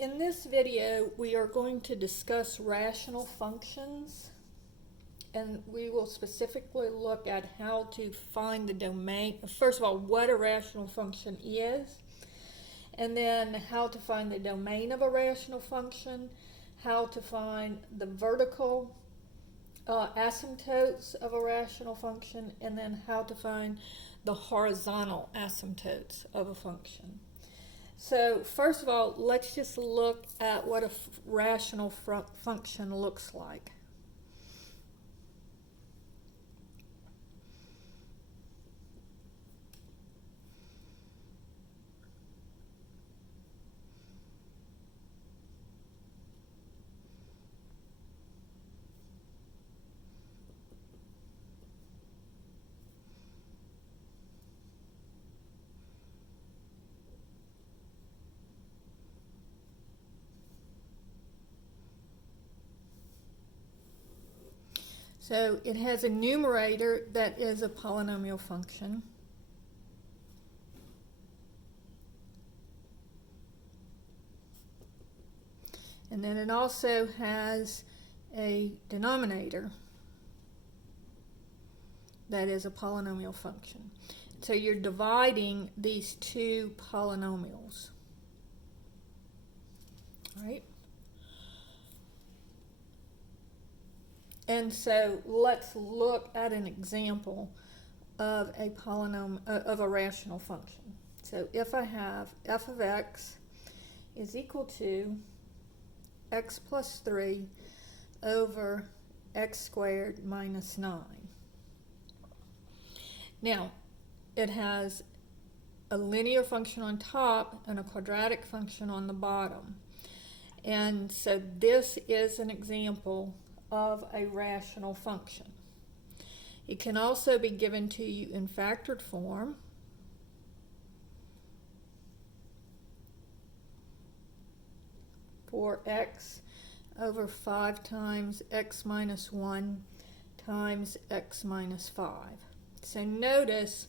in this video, we are going to discuss rational functions, and we will specifically look at how to find the domain. First of all, what a rational function is, and then how to find the domain of a rational function, how to find the vertical asymptotes of a rational function, and then how to find the horizontal asymptotes of a function. So first of all, let's just look at what a rational function looks like. So it has a numerator that is a polynomial function. And then it also has a denominator that is a polynomial function. So you're dividing these two polynomials. All right? And so let's look at an example of a of a rational function. So if I have f of x is equal to x plus 3 over x squared minus 9. Now, it has a linear function on top and a quadratic function on the bottom. And so this is an example of a rational function. It can also be given to you in factored form. For x over 5 times x minus 1 times x minus 5. So notice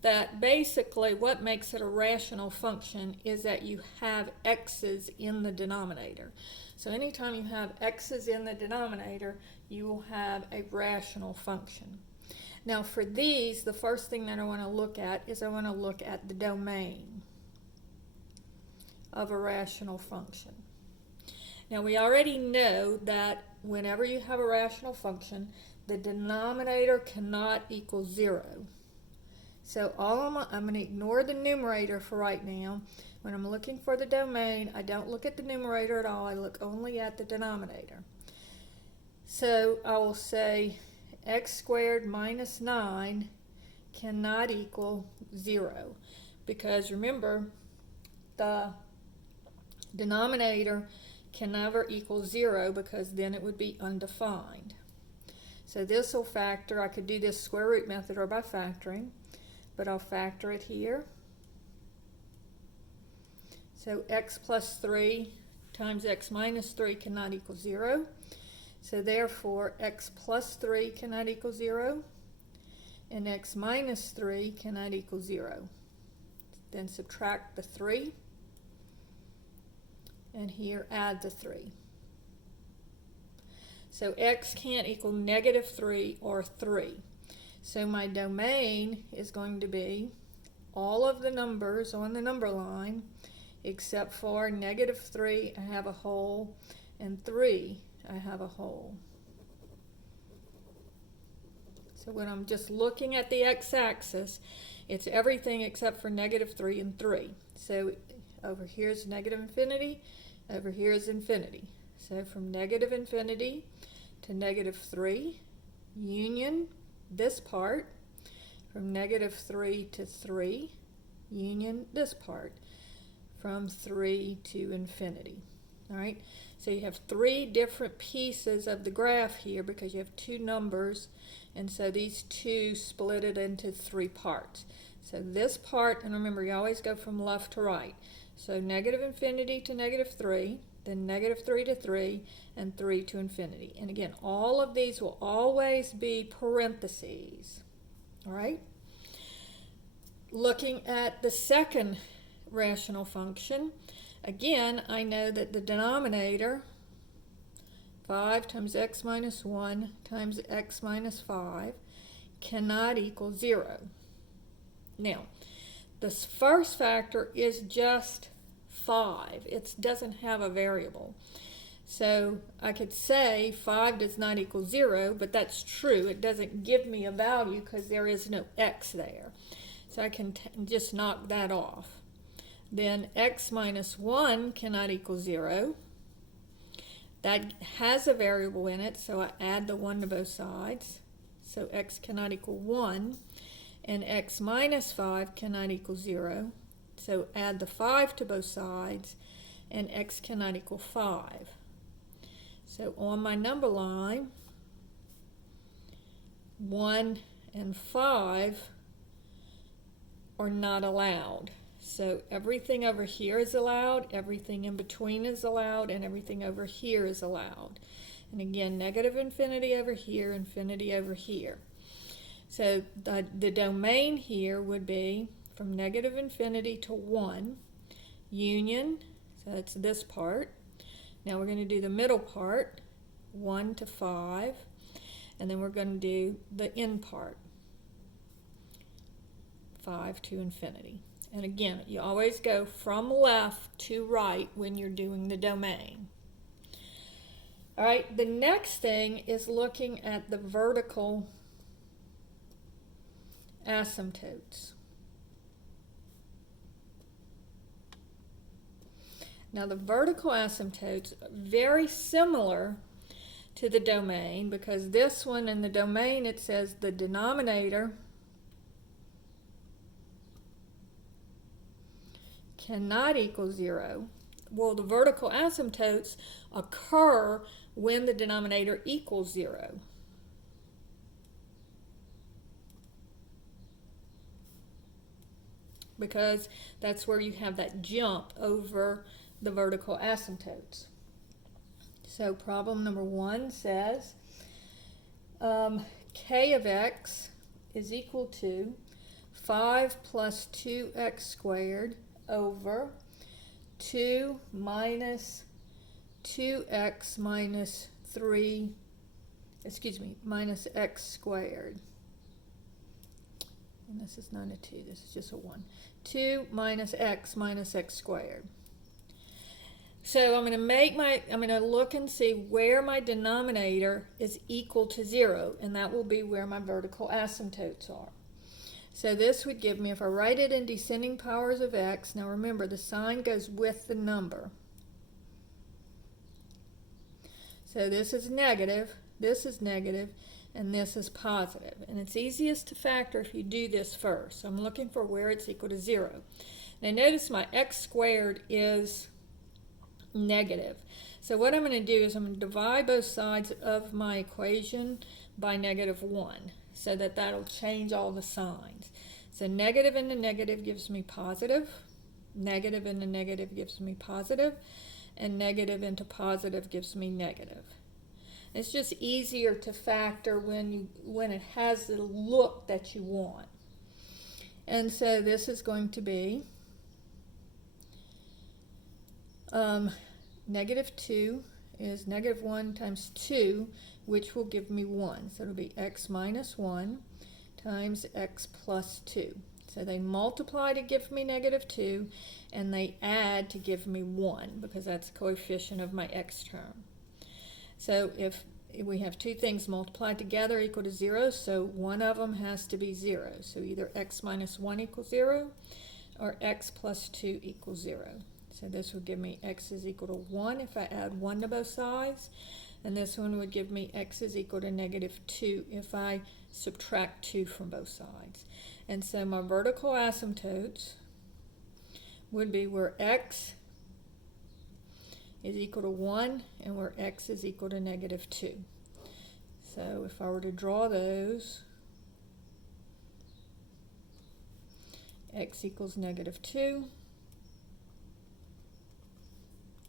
that basically what makes it a rational function is that you have x's in the denominator. So anytime you have x's in the denominator, you will have a rational function. Now for these, the first thing that I want to look at is I want to look at the domain of a rational function. Now we already know that whenever you have a rational function, the denominator cannot equal 0. So I'm going to ignore the numerator for right now. When I'm looking for the domain, I don't look at the numerator at all. I look only at the denominator. So I will say x squared minus 9 cannot equal 0. Because remember, the denominator can never equal 0 because then it would be undefined. So this will factor. I could do this square root method or by factoring, but I'll factor it here. So x plus 3 times x minus 3 cannot equal 0. So therefore x plus 3 cannot equal 0 and x minus 3 cannot equal 0. Then subtract the 3 and here add the 3. So x can't equal negative 3 or 3. So my domain is going to be all of the numbers on the number line except for negative 3, I have a whole, and 3, I have a whole. So when I'm just looking at the x-axis, it's everything except for negative 3 and 3. So over here is negative infinity, over here is infinity. So from negative infinity to negative 3, union this part, from negative 3 to 3, union this part, from 3 to infinity. All right, so you have 3 different pieces of the graph here because you have 2 numbers, and so these 2 split it into 3 parts. So this part, and remember you always go from left to right, so negative infinity to negative 3, then negative 3 to 3, and 3 to infinity. And again, all of these will always be parentheses. All right? Looking at the second rational function. Again, I know that the denominator, 5 times x minus 1 times x minus 5, cannot equal 0. Now, this first factor is just 5. It doesn't have a variable. So I could say 5 does not equal 0, but that's true. It doesn't give me a value because there is no x there. So I can just knock that off. Then x minus 1 cannot equal 0. That has a variable in it, so I add the 1 to both sides. So x cannot equal 1. And x minus 5 cannot equal 0. So add the 5 to both sides, and x cannot equal 5. So on my number line, 1 and 5 are not allowed. So everything over here is allowed, everything in between is allowed, and everything over here is allowed. And again, negative infinity over here, infinity over here. So the domain here would be from negative infinity to 1, union, so that's this part. Now we're going to do the middle part, 1 to 5, and then we're going to do the end part, 5 to infinity. And again, you always go from left to right when you're doing the domain. All right, the next thing is looking at the vertical asymptotes. Now the vertical asymptotes are very similar to the domain, because this one in the domain it says the denominator cannot equal 0. Well, the vertical asymptotes occur when the denominator equals 0. Because that's where you have that jump over the vertical asymptotes. So problem number 1 says k of x is equal to 5 plus 2x squared over 2 minus 2x minus 3, minus x squared. And this is not a 2, this is just a 1. 2 minus x squared. So I'm going to look and see where my denominator is equal to 0, and that will be where my vertical asymptotes are. So this would give me, if I write it in descending powers of x, now remember the sign goes with the number. So this is negative, and this is positive. And it's easiest to factor if you do this first. So I'm looking for where it's equal to 0. Now notice my x squared is negative. So what I'm going to do is I'm going to divide both sides of my equation by -1, so that that'll change all the signs. So negative into negative gives me positive, negative into negative gives me positive, and negative into positive gives me negative. It's just easier to factor when it has the look that you want. And so this is going to be -2 is -1 times 2, which will give me 1. So it'll be x minus 1 times x plus 2. So they multiply to give me -2, and they add to give me 1, because that's the coefficient of my x term. So if we have two things multiplied together equal to 0, so one of them has to be 0. So either x minus 1 equals 0, or x plus 2 equals 0. So this would give me x is equal to 1 if I add 1 to both sides, and this one would give me x is equal to -2 if I subtract 2 from both sides. And so my vertical asymptotes would be where x is equal to 1 and where x is equal to -2. So if I were to draw those, x equals -2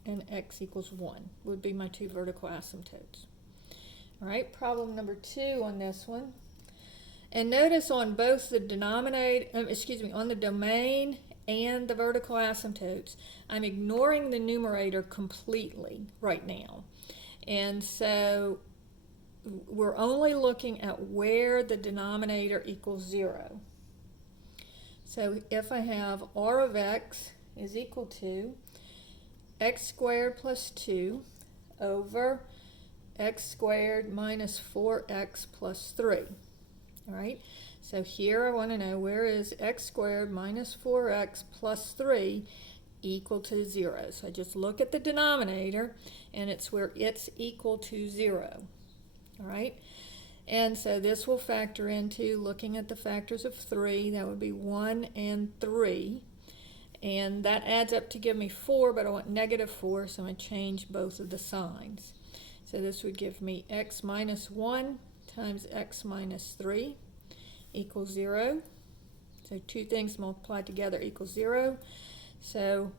and x equals 1 would be my two vertical asymptotes. All right, problem number 2 on this one. And notice on both the denominator, on the domain and the vertical asymptotes, I'm ignoring the numerator completely right now. And so we're only looking at where the denominator equals 0. So if I have r of x is equal to x squared plus 2 over x squared minus 4x plus 3. All right, so here I want to know, where is x squared minus 4x plus 3 equal to 0? So I just look at the denominator, and it's where it's equal to 0. All right, and so this will factor into looking at the factors of 3. That would be 1 and 3. And that adds up to give me 4, but I want negative 4, so I'm going to change both of the signs. So this would give me x minus 1 times x minus 3 equals 0. So two things multiplied together equals 0. So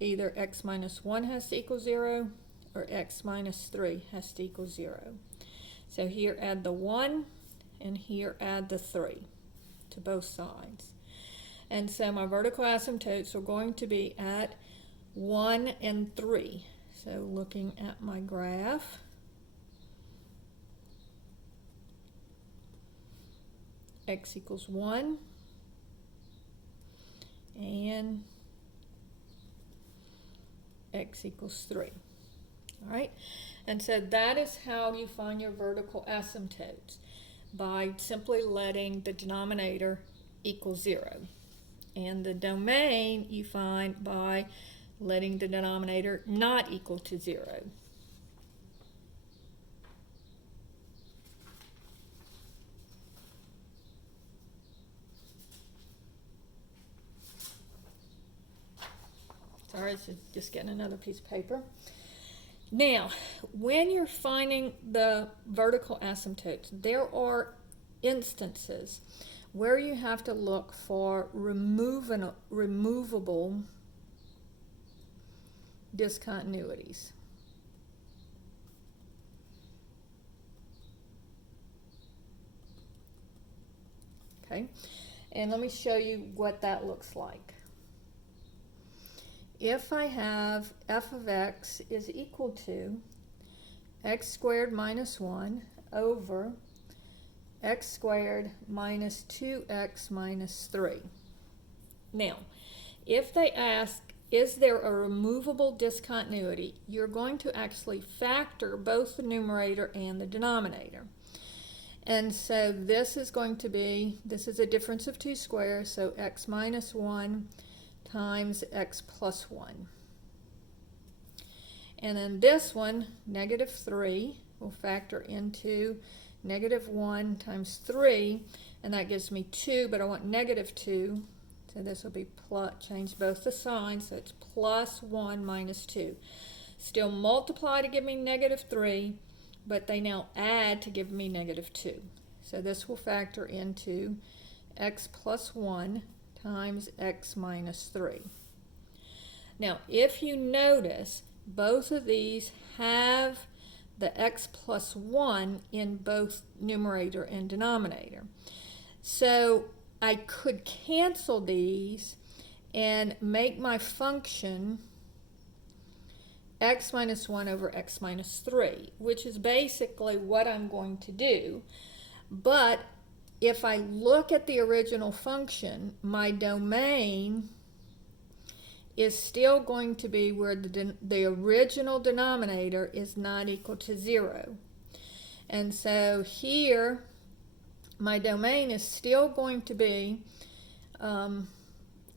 either x minus 1 has to equal 0 or x minus 3 has to equal 0. So here add the 1 and here add the 3 to both sides. And so my vertical asymptotes are going to be at 1 and 3. So looking at my graph, x equals 1 and x equals 3. All right, and so that is how you find your vertical asymptotes, by simply letting the denominator equal 0. And the domain you find by letting the denominator not equal to 0. Sorry, it's just getting another piece of paper. Now, when you're finding the vertical asymptotes, there are instances where you have to look for removable discontinuities. Okay, and let me show you what that looks like. If I have f of x is equal to x squared minus 1 over x squared minus 2x minus 3. Now, if they ask, is there a removable discontinuity, you're going to actually factor both the numerator and the denominator. And so this is going to be, this is a difference of 2 squares, so x minus 1 times x plus 1. And then this one, negative 3, will factor into negative 1 times 3, and that gives me 2, but I want negative 2, so this will be plus, change both the signs, so it's plus 1 minus 2. Still multiply to give me negative 3, but they now add to give me negative 2. So this will factor into x plus 1 times x minus 3. Now, if you notice, both of these have the x plus 1 in both numerator and denominator. So I could cancel these and make my function x minus 1 over x minus 3, which is basically what I'm going to do. But if I look at the original function, my domain is still going to be where the original denominator is not equal to 0. And so here, my domain is still going to be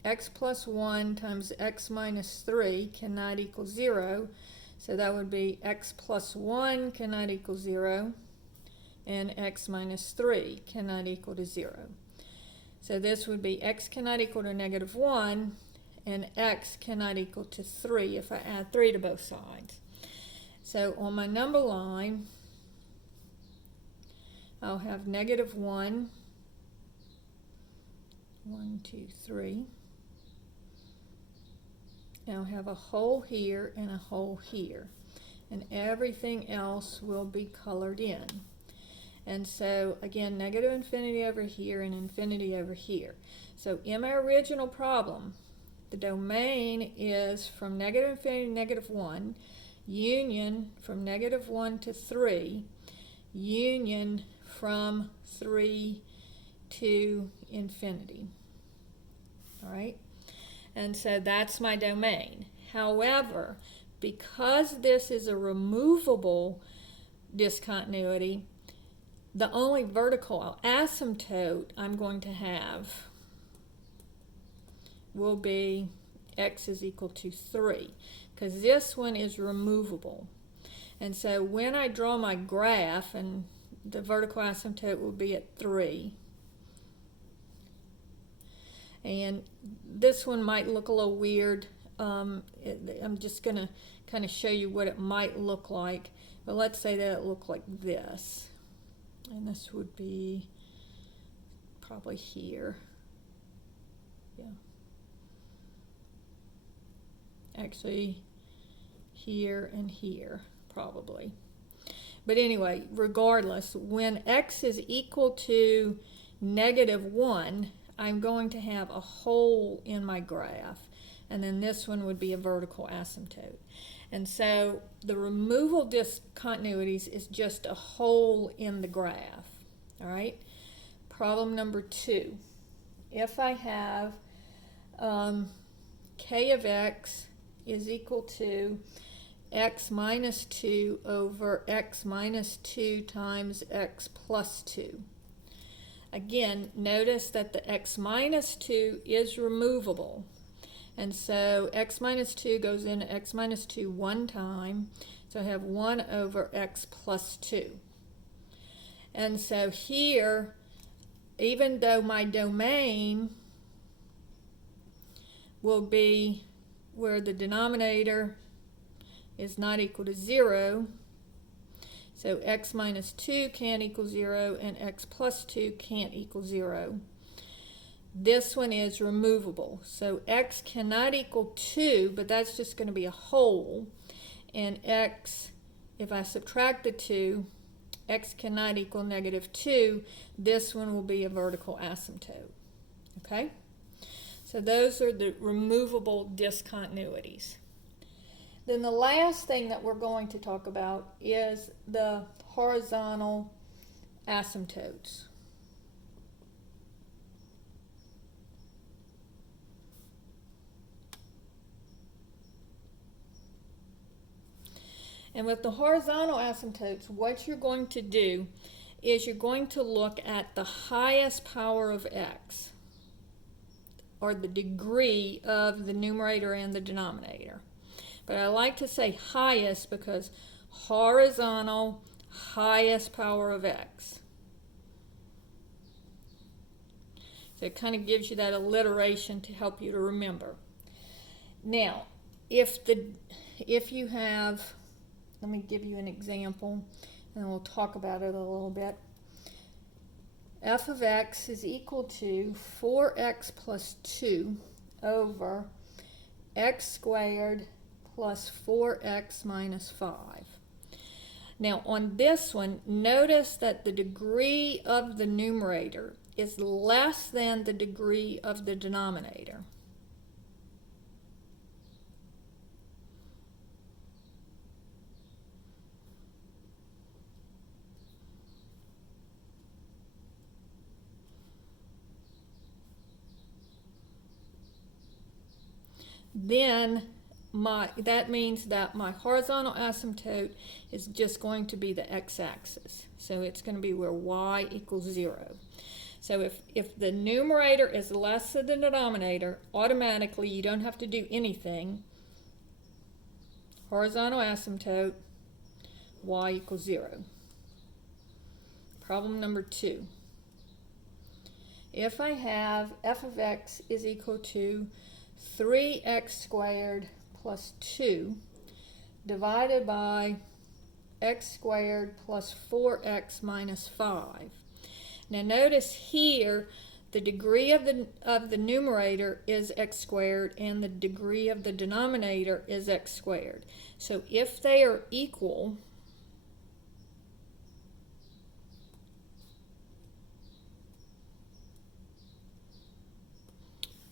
x plus 1 times x minus 3 cannot equal 0. So that would be x plus 1 cannot equal 0, and x minus 3 cannot equal to 0. So this would be x cannot equal to negative 1, and x cannot equal to 3 if I add 3 to both sides. So on my number line, I'll have negative 1, 1, 2, 3. I'll have a hole here and a hole here, and everything else will be colored in. And so again, negative infinity over here and infinity over here. So in my original problem, The domain is from negative infinity to negative 1, union from negative 1 to 3, union from 3 to infinity. All right? And so that's my domain. However, because this is a removable discontinuity, the only vertical asymptote I'm going to have will be x is equal to 3, because this one is removable. And so when I draw my graph, and the vertical asymptote will be at 3, and this one might look a little weird. I'm just going to kind of show you what it might look like. But let's say that it looked like this. And this would be probably here. Yeah. Actually, here and here, probably. But anyway, regardless, when x is equal to negative 1, I'm going to have a hole in my graph. And then this one would be a vertical asymptote. And so the removal discontinuities is just a hole in the graph. All right? Problem number 2. If I have k of x is equal to x minus 2 over x minus 2 times x plus 2. Again, notice that the x minus 2 is removable. And so x minus 2 goes into x minus 2 one time. So I have 1 over x plus 2. And so here, even though my domain will be where the denominator is not equal to 0, so x minus 2 can't equal 0 and x plus 2 can't equal 0. This one is removable. So x cannot equal 2, but that's just going to be a hole. And x, if I subtract the 2, x cannot equal negative 2. This one will be a vertical asymptote. Okay? So those are the removable discontinuities. Then the last thing that we're going to talk about is the horizontal asymptotes. And with the horizontal asymptotes, what you're going to do is you're going to look at the highest power of x, or the degree of the numerator and the denominator. But I like to say highest because horizontal, highest power of x. So it kind of gives you that alliteration to help you to remember. Now, if you have, let me give you an example, and we'll talk about it a little bit. F of x is equal to 4x plus 2 over x squared plus 4x minus 5. Now on this one, notice that the degree of the numerator is less than the degree of the denominator. Then that means that my horizontal asymptote is just going to be the x-axis. So it's going to be where y equals 0. So if the numerator is less than the denominator, automatically you don't have to do anything. Horizontal asymptote, y equals 0. Problem number 2. If I have f of x is equal to 3x squared plus 2 divided by x squared plus 4x minus 5. Now notice here the degree of the numerator is x squared and the degree of the denominator is x squared. So if they are equal,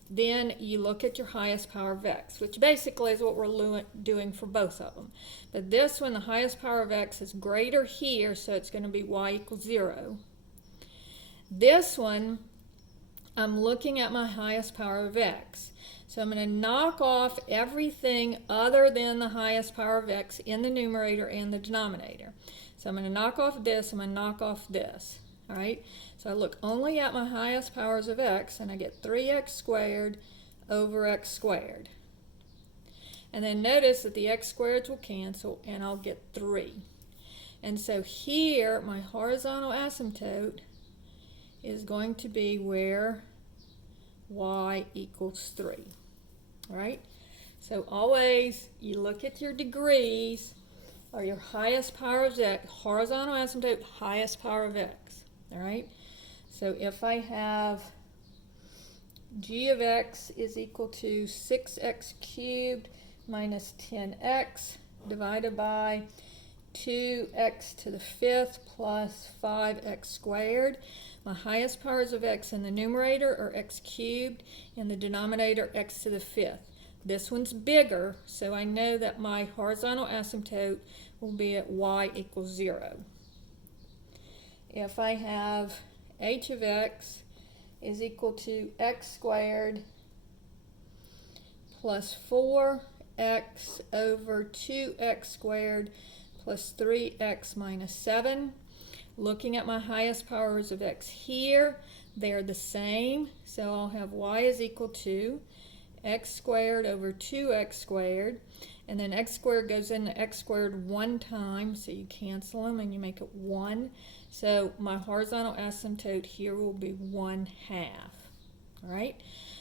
then you look at your highest power of x, which basically is what we're doing for both of them. But this one, the highest power of x is greater here, so it's going to be y equals 0. This one, I'm looking at my highest power of x. So I'm going to knock off everything other than the highest power of x in the numerator and the denominator. So I'm going to knock off this, I'm going to knock off this. All right, so I look only at my highest powers of x, and I get 3x squared over x squared. And then notice that the x squareds will cancel, and I'll get 3. And so here, my horizontal asymptote is going to be where y equals 3. All right, so always you look at your degrees, or your highest power of x, horizontal asymptote, highest power of x. All right, so if I have g of x is equal to 6x cubed minus 10x divided by 2x to the 5th plus 5x squared. My highest powers of x in the numerator are x cubed, in the denominator x to the 5th. This one's bigger, so I know that my horizontal asymptote will be at y equals 0. If I have h of x is equal to x squared plus 4x over 2x squared plus 3x minus 7, looking at my highest powers of x here, they're the same, so I'll have y is equal to x squared over 2x squared, and then x squared goes into x squared one time, so you cancel them and you make it 1. So my horizontal asymptote here will be 1/2. All right,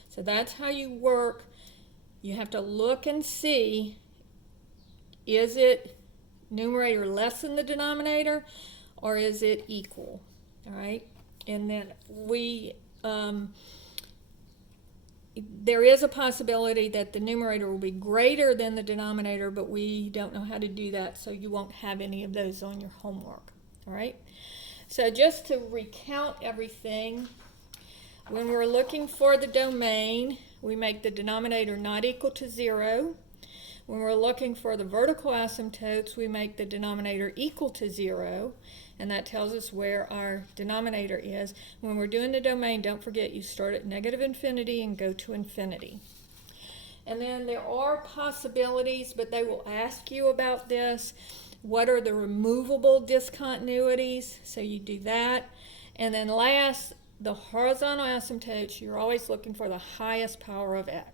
so that's how you work. You have to look and see, is it numerator less than the denominator, or is it equal? All right, and then there is a possibility that the numerator will be greater than the denominator, but we don't know how to do that, so you won't have any of those on your homework. All right, so just to recount everything, when we're looking for the domain, we make the denominator not equal to 0. When we're looking for the vertical asymptotes, we make the denominator equal to 0, and that tells us where our denominator is. When we're doing the domain, don't forget you start at negative infinity and go to infinity. And then there are possibilities, but they will ask you about this. What are the removable discontinuities? So you do that. And then last, the horizontal asymptotes, you're always looking for the highest power of x.